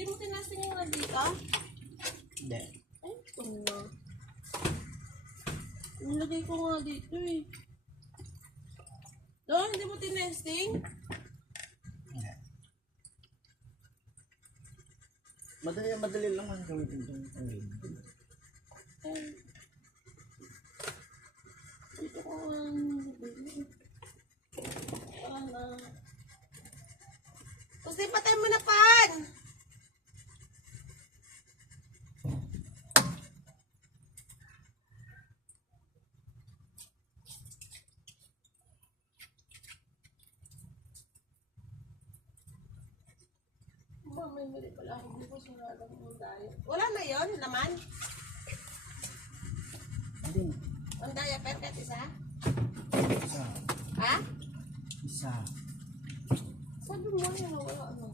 Hindi mo tinasting yung nandito? Hindi. Ay, ito na. Nilagay ko nga dito eh. No, hindi mo tinesting? Hindi. Madali lang ang gawin itong pangin. Ay. Dito ko nga nilagay. Para. Tapos patay mo na pan! May mali pala ako. Hindi ko sinalang yung diet. Wala na yun naman? Hindi. Ang diaper kahit isa? Isa. Ha? Isa. Sabi mo yun, wala ano.